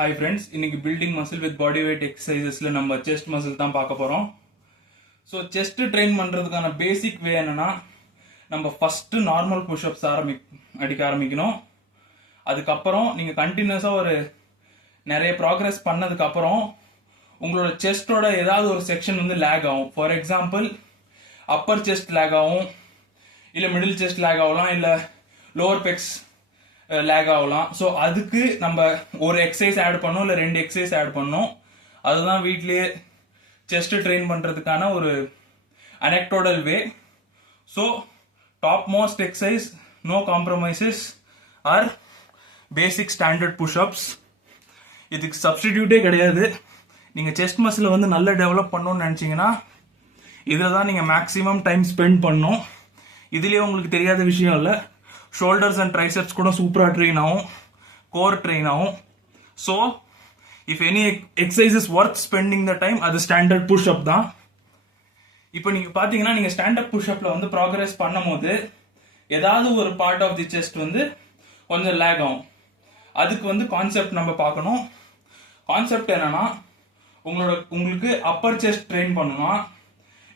Hi friends, இன்னைக்கு building muscle with body weight exercisesல நம்ம chest muscle தான் பார்க்க போறோம். So chest train பண்றதுக்கான basic way என்னன்னா நம்ம first normal push-ups அடிக்க ஆரம்பிக்கணும். அதுக்கப்புறம் நீங்க கண்டினியூஸா ஒரு நிறைய ப்ராக்ரஸ் பண்ணதுக்கு அப்புறம் உங்களோட செஸ்டோட ஏதாவது ஒரு செக்ஷன் வந்து லேக் ஆகும். For example upper chest lag ஆகும், இல்லை மிடில் செஸ்ட் லேக் ஆகலாம், இல்லை லோவர் பெக்ஸ் லேக் ஆகலாம். ஸோ அதுக்கு நம்ம ஒரு எக்ஸசைஸ் ஆட் பண்ணோம், இல்லை 2 எக்ஸசைஸ் ஆட் பண்ணோம். அதுதான் வீட்லேயே செஸ்ட் ட்ரெயின் பண்ணுறதுக்கான ஒரு anecdotal way. So top most exercise, no compromises or basic standard pushups. இதுக்கு சப்ஸ்டிடியூட்டே கிடையாது. நீங்கள் செஸ்ட் மசில் வந்து நல்லா டெவலப் பண்ணணும்னு நினச்சிங்கன்னா இதில் தான் நீங்கள் மேக்ஸிமம் டைம் ஸ்பெண்ட் பண்ணணும். இதுலேயே உங்களுக்கு தெரியாத விஷயம் இல்லை, ஷோல்டர்ஸ் அண்ட் ட்ரைசெப்ஸ் கூட சூப்பராக ட்ரெயின் ஆகும், கோர் ட்ரெயின் ஆகும். So if any exercises worth spending the time, அது ஸ்டாண்டர்ட் புஷ்அப் தான். இப்போ நீங்கள் பார்த்தீங்கன்னா நீங்கள் ஸ்டாண்டர்ட் புஷ்அப்பில் வந்து ப்ராக்ரஸ் பண்ணும் போது ஏதாவது ஒரு பார்ட் ஆஃப் தி செஸ்ட் வந்து கொஞ்சம் லேக் ஆகும். அதுக்கு வந்து கான்செப்ட் நம்ம பார்க்கணும். கான்செப்ட் என்னன்னா, உங்களுக்கு அப்பர் செஸ்ட் ட்ரெயின் பண்ணணும்னா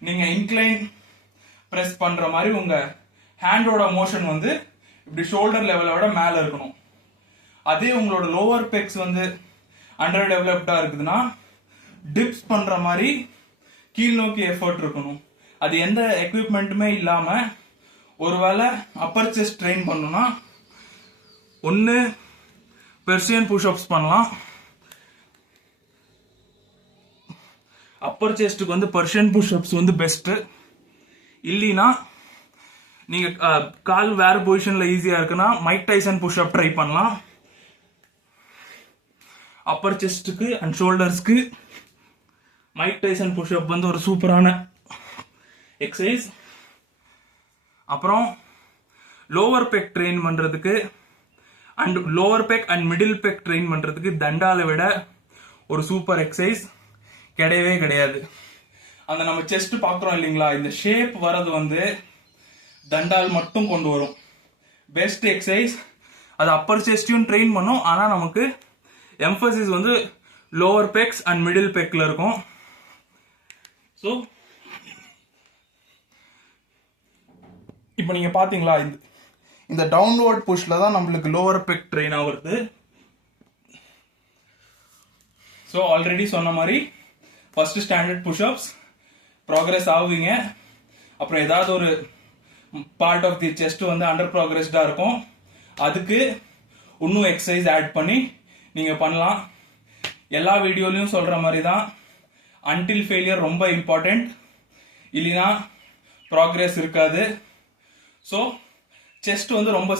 நீங்கள் இன்க்ளைன் ப்ரெஸ் பண்ணுற மாதிரி உங்கள் ஹேண்டோட மோஷன் வந்து இப்படி ஷோல்டர் லெவலை விட மேலே இருக்கணும். அதே உங்களோட லோவர் பெக்ஸ் வந்து அண்டர் டெவலப்டாக இருக்குதுன்னா டிப்ஸ் பண்ணுற மாதிரி கீழ் நோக்கி எஃபர்ட் இருக்கணும். அது எந்த எக்யூப்மெண்ட்டுமே இல்லாமல் ஒருவேளை அப்பர் செஸ்ட் ட்ரெயின் பண்ணணும்னா ஒன்று பெர்சியன் புஷ்அப்ஸ் பண்ணலாம். அப்பர் செஸ்ட்டுக்கு வந்து பெர்சியன் புஷ்அப்ஸ் வந்து பெஸ்ட்டு. இல்லைன்னா நீங்கள் கால் வேறு பொசிஷனில் ஈஸியாக இருக்குன்னா மைக் டைசன் புஷ்அப் ட்ரை பண்ணலாம். அப்பர் செஸ்ட்டுக்கு அண்ட் ஷோல்டர்ஸ்க்கு மைக் டைசன் புஷ்அப் வந்து ஒரு சூப்பரான எக்ஸசைஸ். அப்புறம் லோவர் பெக் ட்ரெயின் பண்ணுறதுக்கு and lower pec and middle pec train பண்ணுறதுக்கு தண்டாலை விட ஒரு சூப்பர் எக்ஸசைஸ் கிடையவே கிடையாது. அந்த நம்ம செஸ்ட் பார்க்குறோம் இல்லைங்களா, இந்த ஷேப் வர்றது வந்து தண்டால் மட்டும் கொண்டு வரும். Best exercise. அது அப்பர் செஸ்டையும் ட்ரெயின் பண்ணும், ஆனால் நமக்கு எம்பசிஸ் வந்து லோவர் பெக்ஸ் அண்ட் மிடில் பெக்கில் இருக்கும். ஸோ இப்போ நீங்கள் பார்த்தீங்களா, இந்த டவுன்வர்ட் புஷ்ல தான் நம்மளுக்கு லோவர் பெக் ட்ரெயின் ஆகுறது. ஸோ ஆல்ரெடி சொன்ன மாதிரி ஃபர்ஸ்ட் ஸ்டாண்டர்ட் புஷ்அப்ஸ் ப்ராக்ரஸ் ஆகுவீங்க. அப்புறம் ஏதாவது ஒரு பார்ட் ஆஃப் தி செஸ்ட் வந்து அண்டர் ப்ராக்ரஸ்டாக இருக்கும், அதுக்கு இன்னும் எக்ஸசைஸ் ஆட் பண்ணி நீங்கள் பண்ணலாம். எல்லா வீடியோலையும் சொல்கிற மாதிரி தான், அன்டில் ஃபெயிலியர் ரொம்ப இம்பார்ட்டண்ட், இல்லைன்னா ப்ராக்ரஸ் இருக்காது. ஸோ செஸ்ட் வந்து ரொம்ப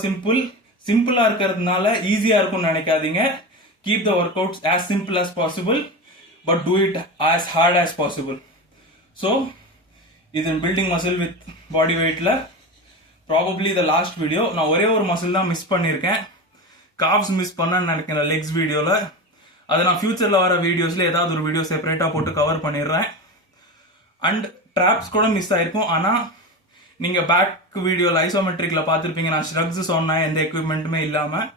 சிம்பிளாக இருக்கிறதுனால ஈஸியாக இருக்கும்னு நினைக்காதீங்க. Keep the work outs as simple as possible, but do it as heart as possible. So இது பில்டிங் மசில் வித் பாடி வெயிட்டில் ப்ராபப்ளி த லாஸ்ட் வீடியோ. நான் ஒரே ஒரு மசில் தான் மிஸ் பண்ணியிருக்கேன், காப்ஸ் மிஸ் பண்ணேன்னு நினைக்கிறேன் லெக்ஸ் வீடியோவில். அதை நான் ஃபியூச்சரில் வர வீடியோஸில் ஏதாவது ஒரு வீடியோ செப்பரேட்டாக போட்டு கவர் பண்ணிடுறேன். அண்ட் ட்ராப்ஸ் கூட மிஸ் ஆயிருக்கும், ஆனால் நீங்கள் பேக் வீடியோவில் ஐசோமெட்ரிக்கில் பார்த்துருப்பீங்க, நான் ஷ்ரக்ஸ் சொன்னேன் எந்த எக்யூப்மெண்ட்டுமே இல்லாமல்.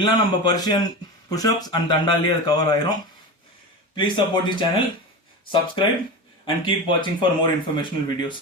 இல்லை நம்ம பர்ஷியன் புஷ்அப்ஸ் அண்ட் தண்டாலே அது கவர் ஆயிரும். Please support the channel, subscribe and keep watching for more informational videos.